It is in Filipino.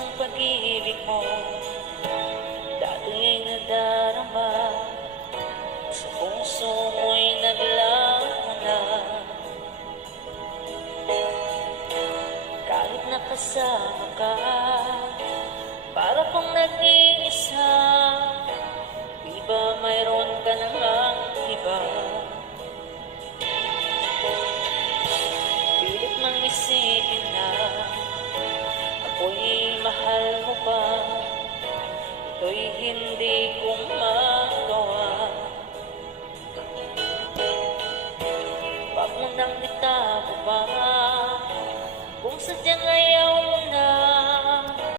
ng pag-ibig mo dati ay nadarama, sa puso mo'y naglaho na. Kahit nakasama ka, para kung nag-iisa, di ba mayroon ka namang iba? Pilit mang isipin na ako'y mahal mo pa, ito'y hindi ko